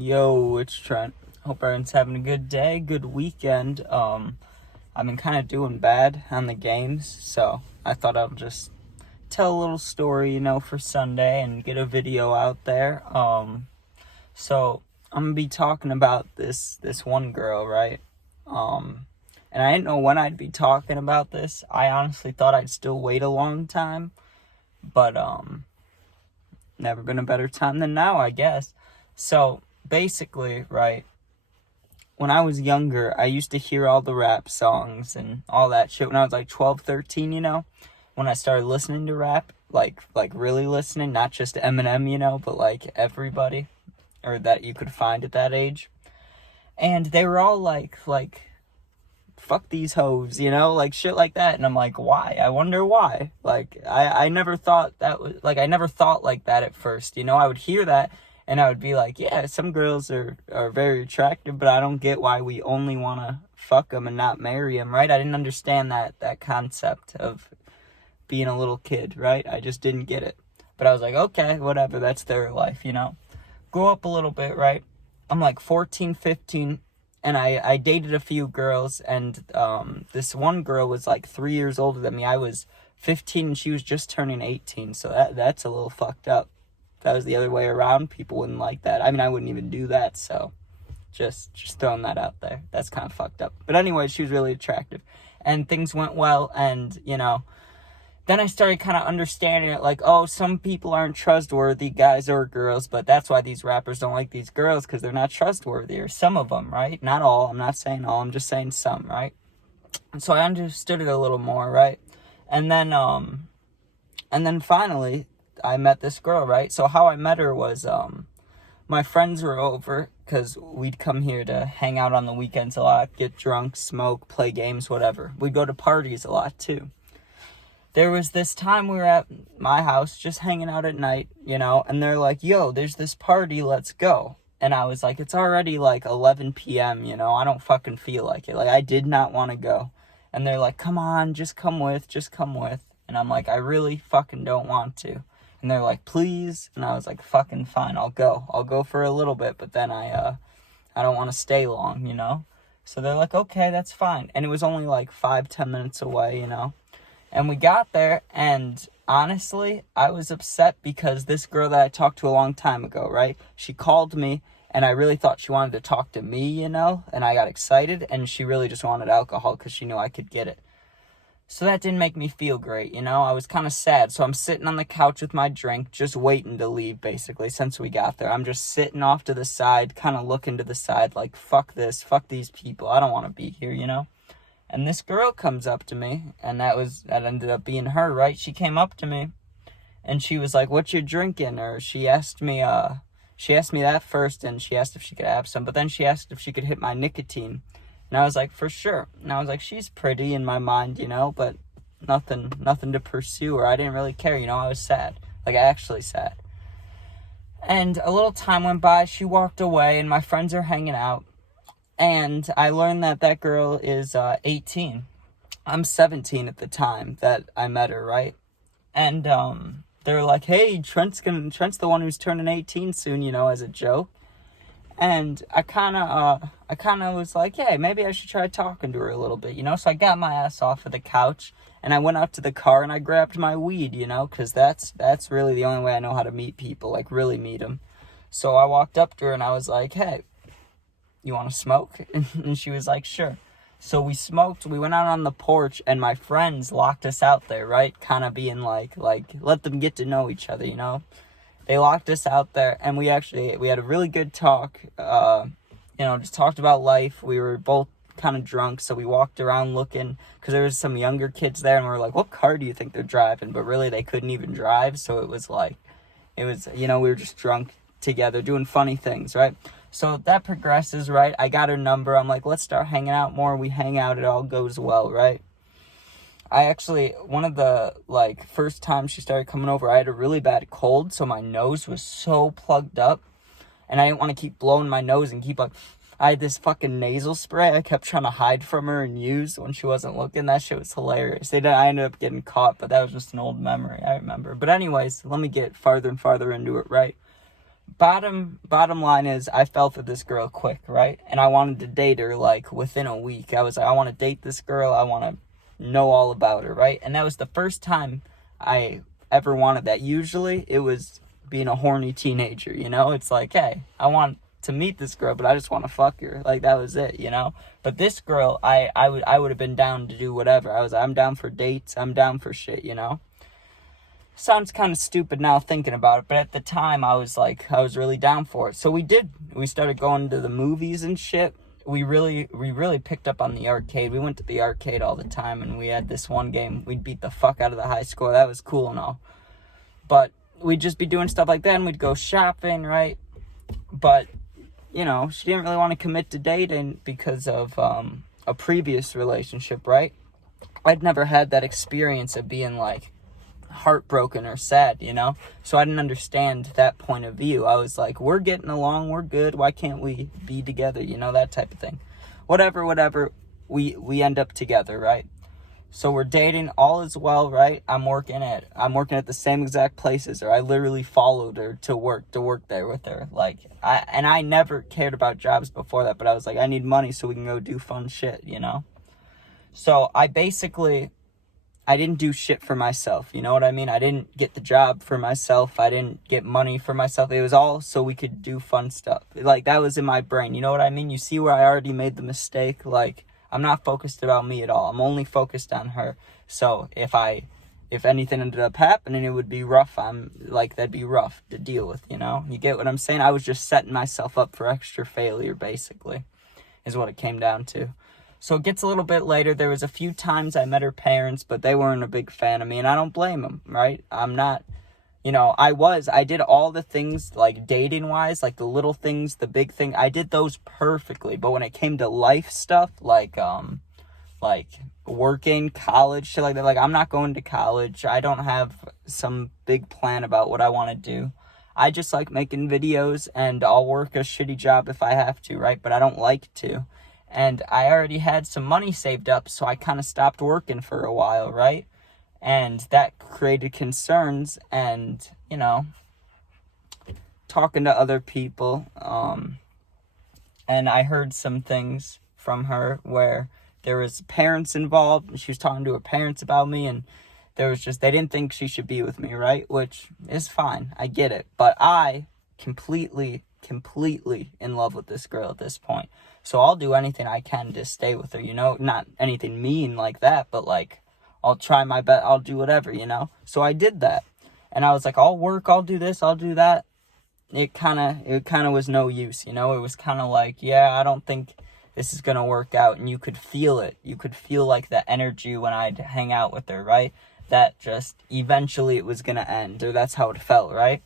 Yo, it's Trent. Hope everyone's having a good day, good weekend. I've been kind of doing bad on the games, so I thought I'd just tell a little story, for Sunday and get a video out there. So I'm gonna be talking about this one girl, right? And I didn't know when I'd be talking about this. I honestly thought I'd still wait a long time, but never been a better time than now, I guess. So basically, right, when I was younger, I used to hear all the rap songs and all that shit when I was like 12, 13, when I started listening to rap, like really listening, not just Eminem, but like everybody, or that you could find at that age. And they were all like, fuck these hoes, like shit like that. And I'm like, why? I wonder why. Like, I never thought that was, like, I never thought like that at first, I would hear that and I would be like, yeah, some girls are very attractive, but I don't get why we only want to fuck them and not marry them, right? I didn't understand that concept of being a little kid, right? I just didn't get it. But I was like, okay, whatever, that's their life, Grow up a little bit, right? I'm like 14, 15, and I dated a few girls, and this one girl was like 3 years older than me. I was 15 and she was just turning 18, so that's a little fucked up. If that was the other way around, people wouldn't like that. I mean, I wouldn't even do that, so just throwing that out there. That's kind of fucked up. But anyway, she was really attractive, and things went well, and, then I started kind of understanding it, like, oh, some people aren't trustworthy, guys or girls, but that's why these rappers don't like these girls, because they're not trustworthy, or some of them, right? Not all, I'm not saying all, I'm just saying some, right? And so I understood it a little more, right? And then finally, I met this girl, right? So how I met her was, my friends were over, because we'd come here to hang out on the weekends a lot, get drunk, smoke, play games, whatever. We'd go to parties a lot, too. There was this time we were at my house just hanging out at night, and they're like, yo, there's this party, let's go. And I was like, it's already like 11 p.m., I don't fucking feel like it. Like, I did not want to go. And they're like, come on, just come with. And I'm like, I really fucking don't want to. And they're like, please. And I was like, fucking fine, I'll go for a little bit, but then I don't want to stay long, So they're like, okay, that's fine. And it was only like 5-10 minutes away, And we got there, and honestly, I was upset because this girl that I talked to a long time ago, right? She called me, and I really thought she wanted to talk to me, and I got excited, and she really just wanted alcohol because she knew I could get it. So that didn't make me feel great, I was kind of sad. So I'm sitting on the couch with my drink, just waiting to leave, basically, since we got there. I'm just sitting off to the side, kind of looking to the side, like, fuck this, fuck these people. I don't want to be here, And this girl comes up to me, and that ended up being her, right? She came up to me, and she was like, what you drinking? Or she asked me that first, and she asked if she could have some, but then she asked if she could hit my nicotine. And I was like, for sure. And I was like, she's pretty in my mind, but nothing to pursue her. I didn't really care, I was sad. Like, actually sad. And a little time went by, she walked away, and my friends are hanging out. And I learned that girl is 18. I'm 17 at the time that I met her, right? And they're like, hey, Trent's the one who's turning 18 soon, as a joke. And I kind of was like, hey, maybe I should try talking to her a little bit, So I got my ass off of the couch, and I went out to the car, and I grabbed my weed, because that's really the only way I know how to meet people, like really meet them. So I walked up to her, and I was like, hey, you want to smoke? And she was like, sure. So we smoked, we went out on the porch, and my friends locked us out there, right? Kind of being like, let them get to know each other, They locked us out there, and we had a really good talk, just talked about life. We were both kind of drunk, so we walked around looking, because there was some younger kids there, and we were like, what car do you think they're driving? But really, they couldn't even drive, so it was, we were just drunk together, doing funny things, right? So that progresses, right? I got her number. I'm like, let's start hanging out more. We hang out. It all goes well, right? I actually, one of the, first times she started coming over, I had a really bad cold, so my nose was so plugged up, and I didn't want to keep blowing my nose and I had this fucking nasal spray I kept trying to hide from her and use when she wasn't looking. That shit was hilarious. I ended up getting caught, but that was just an old memory, I remember. But anyways, let me get farther and farther into it, right? bottom line is I fell for this girl quick, right? And I wanted to date her like within a week. I was like, I want to date this girl. I want to know all about her, right? And that was the first time I ever wanted that. Usually it was being a horny teenager, you know? It's like, hey, I want to meet this girl, but I just want to fuck her. Like, that was it, you know? But this girl, I would have been down to do whatever. I'm down for dates. I'm down for shit, you know? Sounds kind of stupid now thinking about it, but at the time I was really down for it. So we started going to the movies and shit. We really picked up on the arcade. We went to the arcade all the time, and we had this one game. We'd beat the fuck out of the high score. That was cool and all. But we'd just be doing stuff like that, and we'd go shopping, right? But, you know, she didn't really want to commit to dating because of a previous relationship, right? I'd never had that experience of being like heartbroken or sad, you know? So I didn't understand that point of view. I was like, we're getting along, we're good, why can't we be together, you know, that type of thing. Whatever, we end up together, right? So we're dating, all is well, right? I'm working at the same exact places, or I literally followed her to work there with her. Like, I never cared about jobs before that, but I was like, I need money so we can go do fun shit, you know? So I didn't do shit for myself, you know what I mean? I didn't get the job for myself. I didn't get money for myself. It was all so we could do fun stuff. Like, that was in my brain, you know what I mean? You see where I already made the mistake? Like, I'm not focused about me at all. I'm only focused on her. So if anything ended up happening, it would be rough. That'd be rough to deal with, you know? You get what I'm saying? I was just setting myself up for extra failure, basically, is what it came down to. So it gets a little bit later. There was a few times I met her parents, but they weren't a big fan of me, and I don't blame them, right? I'm not, you know, I did all the things, like, dating-wise, like, the little things, the big thing, I did those perfectly, but when it came to life stuff, like working, college, shit like that, like, I'm not going to college. I don't have some big plan about what I want to do. I just like making videos, and I'll work a shitty job if I have to, right? But I don't like to. And I already had some money saved up, so I kind of stopped working for a while, right? And that created concerns, and, you know, talking to other people, and I heard some things from her where there was parents involved, and she was talking to her parents about me, and they didn't think she should be with me, right? Which is fine, I get it, but I completely in love with this girl at this point. So I'll do anything I can to stay with her, you know? Not anything mean like that, but, like, I'll try my best. I'll do whatever, you know? So I did that. And I was like, I'll work, I'll do this, I'll do that. It kind of was no use, you know? It was kind of like, yeah, I don't think this is going to work out. And you could feel it. You could feel, like, the energy when I'd hang out with her, right? That just eventually it was going to end, or that's how it felt, right?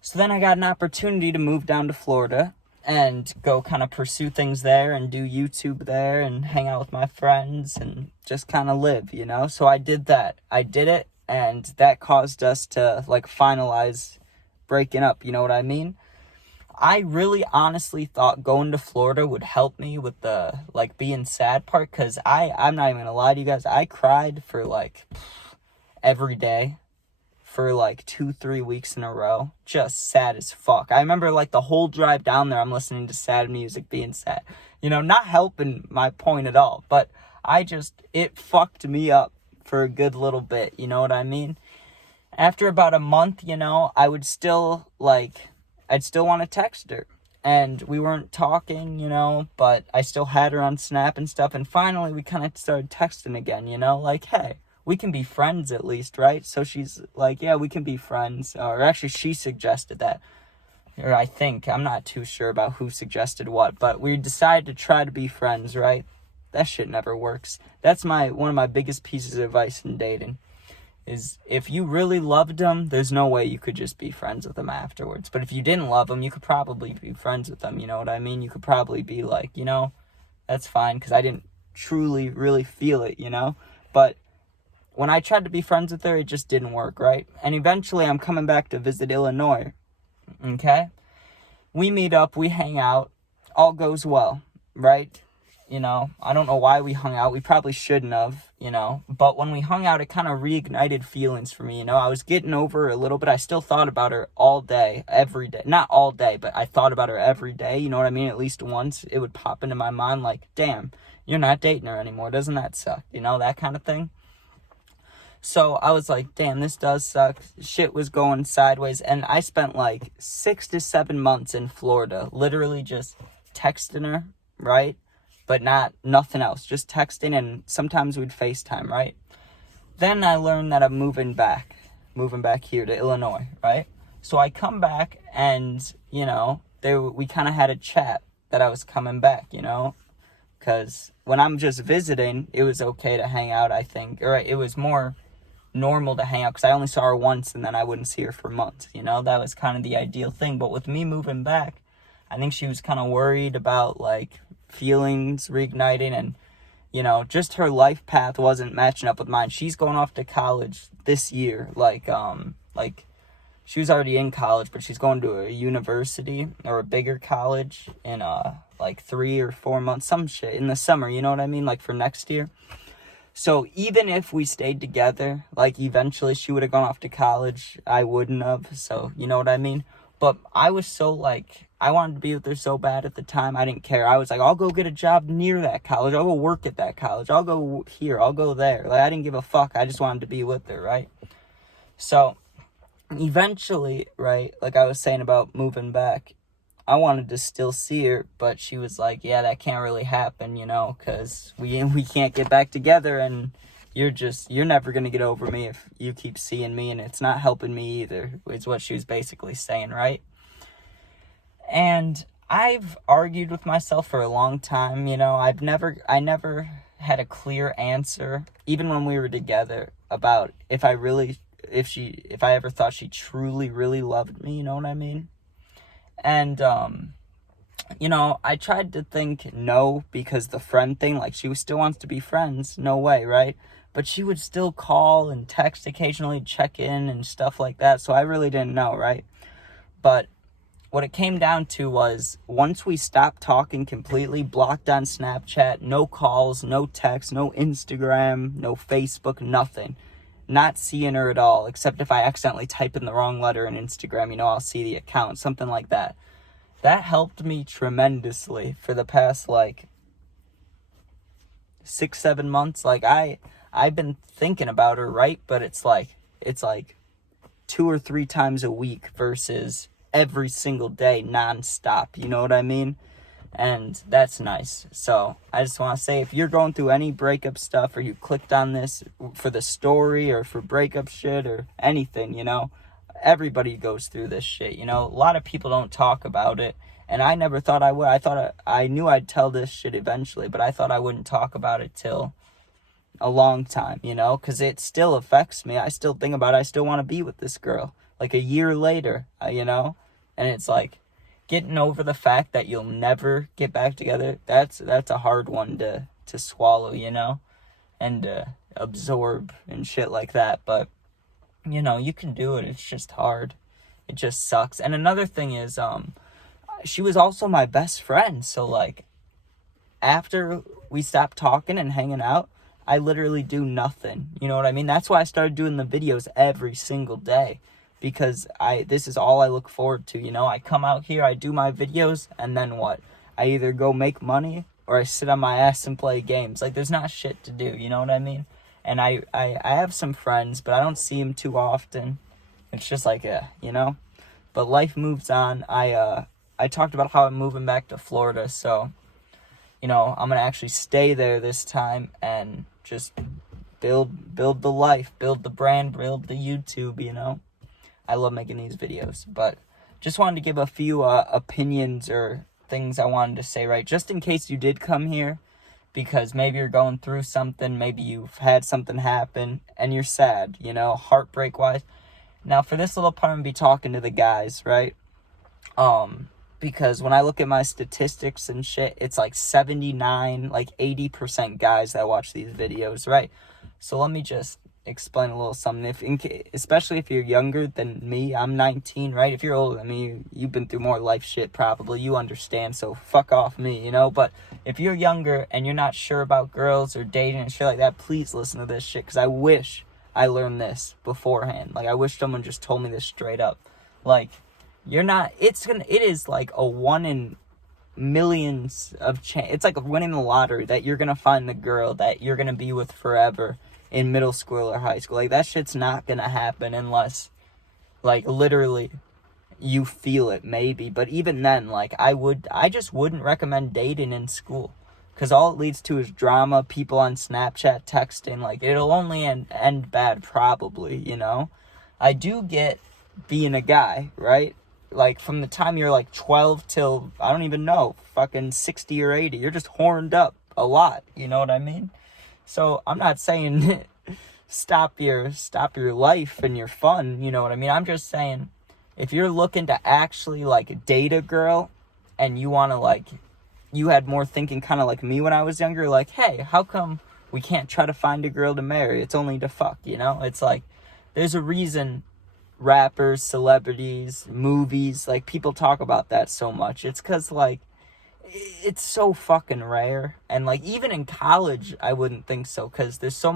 So then I got an opportunity to move down to Florida and go kind of pursue things there and do YouTube there and hang out with my friends and just kind of live, you know? So I did that. I did it, and that caused us to, like, finalize breaking up, you know what I mean? I really honestly thought going to Florida would help me with the, like, being sad part, because I'm not even gonna lie to you guys, I cried for, like, every day for like 2-3 weeks in a row, just sad as fuck. I remember, like, the whole drive down there, I'm listening to sad music, being sad, you know, not helping my point at all, but it fucked me up for a good little bit, you know what I mean? After about a month, you know, I'd still want to text her, and we weren't talking, you know, but I still had her on Snap and stuff, and finally we kind of started texting again, you know, like, hey, we can be friends at least, right? So she's like, yeah, we can be friends. Or actually, she suggested that. Or I think. I'm not too sure about who suggested what. But we decided to try to be friends, right? That shit never works. That's one of my biggest pieces of advice in dating. Is if you really loved them, there's no way you could just be friends with them afterwards. But if you didn't love them, you could probably be friends with them. You know what I mean? You could probably be like, you know, that's fine. Because I didn't truly, really feel it, you know? But when I tried to be friends with her, it just didn't work, right? And eventually I'm coming back to visit Illinois, okay? We meet up, we hang out, all goes well, right? You know, I don't know why we hung out. We probably shouldn't have. you know. But when we hung out, it kind of reignited feelings for me, you know. I was getting over her a little bit. I still thought about her all day, every day. Not all day, but I thought about her every day, you know what I mean? At least once it would pop into my mind like, damn, you're not dating her anymore. Doesn't that suck? You know, that kind of thing. So I was like, damn, this does suck. Shit was going sideways. And I spent like 6 to 7 months in Florida, literally just texting her, right? But nothing else. Just texting, and sometimes we'd FaceTime, right? Then I learned that I'm moving back here to Illinois, right? So I come back and, you know, we kind of had a chat that I was coming back, you know? Because when I'm just visiting, it was okay to hang out, I think. Or it was more normal to hang out because I only saw her once and then I wouldn't see her for months, you know? That was kind of the ideal thing. But with me moving back, I think she was kind of worried about, like, feelings reigniting, and, you know, just her life path wasn't matching up with mine. She's going off to college this year. Like, she was already in college, but she's going to a university or a bigger college in, like 3 or 4 months, some shit, in the summer, you know what I mean? Like, for next year. So even if we stayed together, like, eventually she would have gone off to college. I wouldn't have, so, you know what I mean? But I was so, like, I wanted to be with her so bad at the time. I didn't care. I was like, I'll go get a job near that college. I'll go work at that college. I'll go here. I'll go there. Like, I didn't give a fuck. I just wanted to be with her, right? So eventually, right, like I was saying about moving back, I wanted to still see her, but she was like, yeah, that can't really happen, you know, because we can't get back together, and you're never going to get over me if you keep seeing me, and it's not helping me either, is what she was basically saying, right? And I've argued with myself for a long time, you know. I never had a clear answer, even when we were together, about if I ever thought she truly, really loved me, you know what I mean? And, you know, I tried to think no, because the friend thing, like, she still wants to be friends, no way, right? But she would still call and text occasionally, check in and stuff like that, so I really didn't know, right? But what it came down to was, once we stopped talking completely, blocked on Snapchat, no calls, no texts, no Instagram, no Facebook, nothing. Not seeing her at all, except if I accidentally type in the wrong letter in Instagram, you know, I'll see the account, something like that. That helped me tremendously for the past, like, 6, 7 months. Like, I've been thinking about her, right? But it's like 2 or 3 times a week versus every single day nonstop, you know what I mean? And that's nice. So I just want to say, if you're going through any breakup stuff, or you clicked on this for the story or for breakup shit or anything, you know, everybody goes through this shit, you know. A lot of people don't talk about it, and I never thought I would. I knew I'd tell this shit eventually, but I thought I wouldn't talk about it till a long time, you know, because it still affects me. I still think about it. I still want to be with this girl, like, a year later, you know. And it's like, getting over the fact that you'll never get back together, that's a hard one to swallow, you know, and absorb and shit like that. But, you know, you can do it. It's just hard. It just sucks. And another thing is, she was also my best friend. So, like, after we stopped talking and hanging out, I literally do nothing. You know what I mean? That's why I started doing the videos every single day. Because this is all I look forward to, you know? I come out here, I do my videos, and then what? I either go make money, or I sit on my ass and play games. Like, there's not shit to do, you know what I mean? And I have some friends, but I don't see them too often. It's just like, you know? But life moves on. I talked about how I'm moving back to Florida, so, you know, I'm going to actually stay there this time and just build the life, build the brand, build the YouTube, you know? I love making these videos, but just wanted to give a few opinions or things I wanted to say, right? Just in case you did come here, because maybe you're going through something, maybe you've had something happen, and you're sad, you know, heartbreak-wise. Now, for this little part, I'm going to be talking to the guys, right? Because when I look at my statistics and shit, it's like 79, like 80% guys that watch these videos, right? So let me just explain a little something. Especially if you're younger than me, I'm 19, right? If you're older than me, you've been through more life shit probably. You understand, so fuck off me, you know? But if you're younger and you're not sure about girls or dating and shit like that, please listen to this shit, because I wish I learned this beforehand. Like, I wish someone just told me this straight up. Like, it is like a 1 in millions of chance. It's like winning the lottery that you're gonna find the girl that you're gonna be with forever in middle school or high school. Like, that shit's not gonna happen unless, like, literally you feel it, maybe. But even then, like, I just wouldn't recommend dating in school, because all it leads to is drama, people on Snapchat texting. Like, it'll only end bad, probably, you know? I do get being a guy, right? Like, from the time you're, like, 12 till, I don't even know, fucking 60 or 80, you're just horned up a lot, you know what I mean? So, I'm not saying stop your life and your fun, you know what I mean? I'm just saying, if you're looking to actually, like, date a girl, and you want to, like, you had more thinking kind of like me when I was younger, like, hey, how come we can't try to find a girl to marry? It's only to fuck, you know? It's like, there's a reason rappers, celebrities, movies, like, people talk about that so much. It's because, like, it's so fucking rare. And, like, even in college, I wouldn't think so, because there's so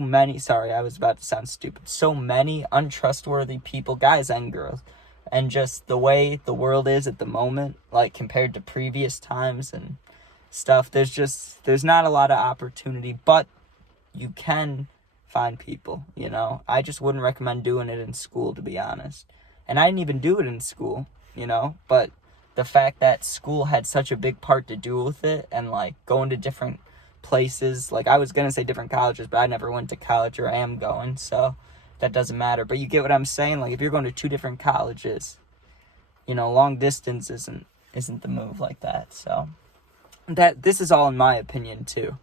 many, sorry, I was about to sound stupid, so many untrustworthy people, guys and girls. And just the way the world is at the moment, like, compared to previous times and stuff, there's not a lot of opportunity, but you can find people, you know? I just wouldn't recommend doing it in school, to be honest. And I didn't even do it in school, you know? But the fact that school had such a big part to do with it, and, like, going to different places, like, I was gonna say different colleges, but I never went to college, or I am going, so that doesn't matter. But you get what I'm saying? Like, if you're going to 2 different colleges, you know, long distance isn't the move like that. So this is all in my opinion too.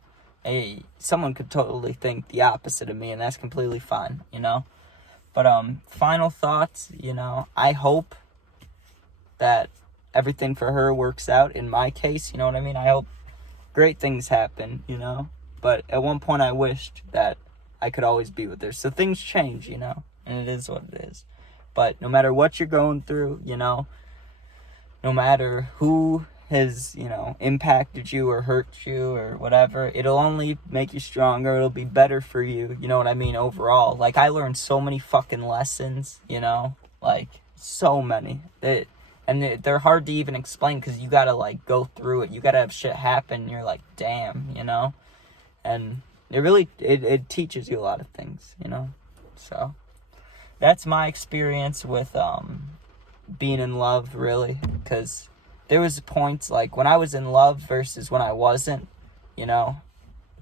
Someone could totally think the opposite of me, and that's completely fine, you know? But final thoughts, you know, I hope that everything for her works out in my case, you know what I mean? I hope great things happen, you know? But at one point I wished that I could always be with her. So things change, you know? And it is what it is. But no matter what you're going through, you know, no matter who has, you know, impacted you or hurt you or whatever, it'll only make you stronger. It'll be better for you, you know what I mean, overall. Like, I learned so many fucking lessons, you know? Like, so many. They're hard to even explain, because you gotta, like, go through it. You gotta have shit happen. You're like, damn, you know? And it really, it teaches you a lot of things, you know? So that's my experience with being in love, really, because there was points, like, when I was in love versus when I wasn't, you know,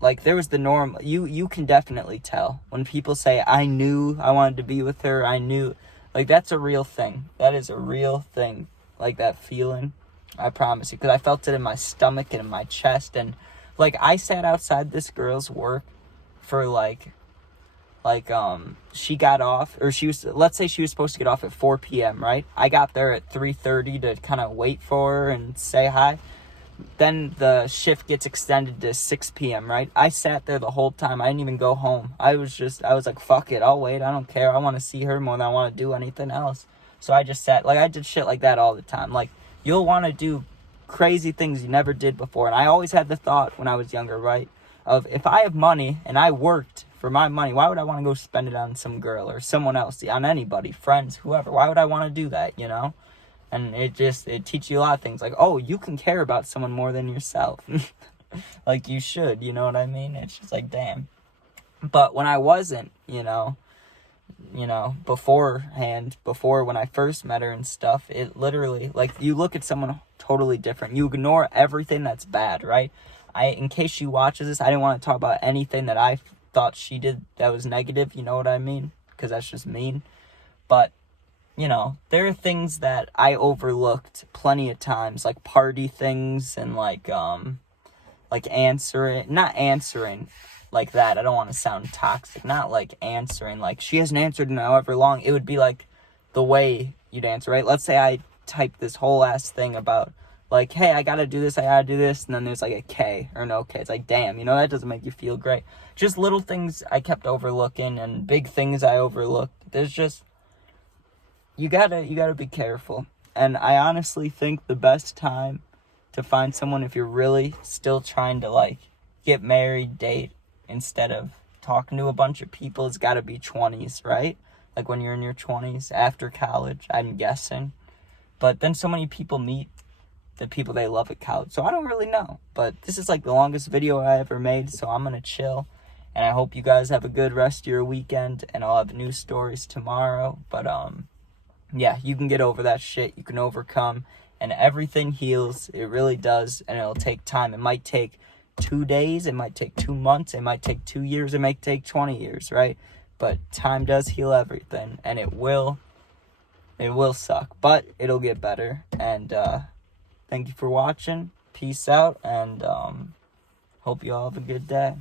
like, there was the norm. You can definitely tell when people say, I knew I wanted to be with her, I knew, like, that's a real thing. That is a real thing, like, that feeling, I promise you, because I felt it in my stomach and in my chest. And, like, I sat outside this girl's work for, like, she got off, or let's say she was supposed to get off at 4 p.m., right? I got there at 3:30 to kind of wait for her and say hi. Then the shift gets extended to 6 p.m., right? I sat there the whole time. I didn't even go home. I was like, fuck it, I'll wait. I don't care. I want to see her more than I want to do anything else. So I just sat, like, I did shit like that all the time. Like, you'll want to do crazy things you never did before. And I always had the thought when I was younger, right, of, if I have money and I worked for my money, why would I want to go spend it on some girl or someone else, on anybody, friends, whoever? Why would I want to do that, you know? And it teaches you a lot of things. Like, oh, you can care about someone more than yourself. Like, you should, you know what I mean? It's just like, damn. But when I wasn't, you know, before when I first met her and stuff, it literally, like, you look at someone totally different. You ignore everything that's bad, right? In case she watches this, I didn't want to talk about anything that I thought she did that was negative, you know what I mean? Because that's just mean. But, you know, there are things that I overlooked plenty of times, like party things and, like not answering like that. I don't want to sound toxic. Not like answering, like, she hasn't answered in however long. It would be like the way you'd answer, right? Let's say I typed this whole ass thing about like, hey, I gotta do this, and then there's like a K or an OK. It's like, damn, that doesn't make you feel great. Just little things I kept overlooking and big things I overlooked. There's just, you gotta be careful. And I honestly think the best time to find someone, if you're really still trying to like get married, date, instead of talking to a bunch of people, it's gotta be 20s, right? Like when you're in your 20s, after college, I'm guessing. But then so many people meet the people they love at college, so I don't really know. But this is like the longest video I ever made, so I'm gonna chill. And I hope you guys have a good rest of your weekend, and I'll have new stories tomorrow. But yeah, you can get over that shit. You can overcome, and everything heals. It really does, and it'll take time. It might take 2 days, it might take 2 months, it might take 2 years, it might take 20 years, right? But time does heal everything, and it will suck, but it'll get better. And thank you for watching. Peace out, and hope you all have a good day.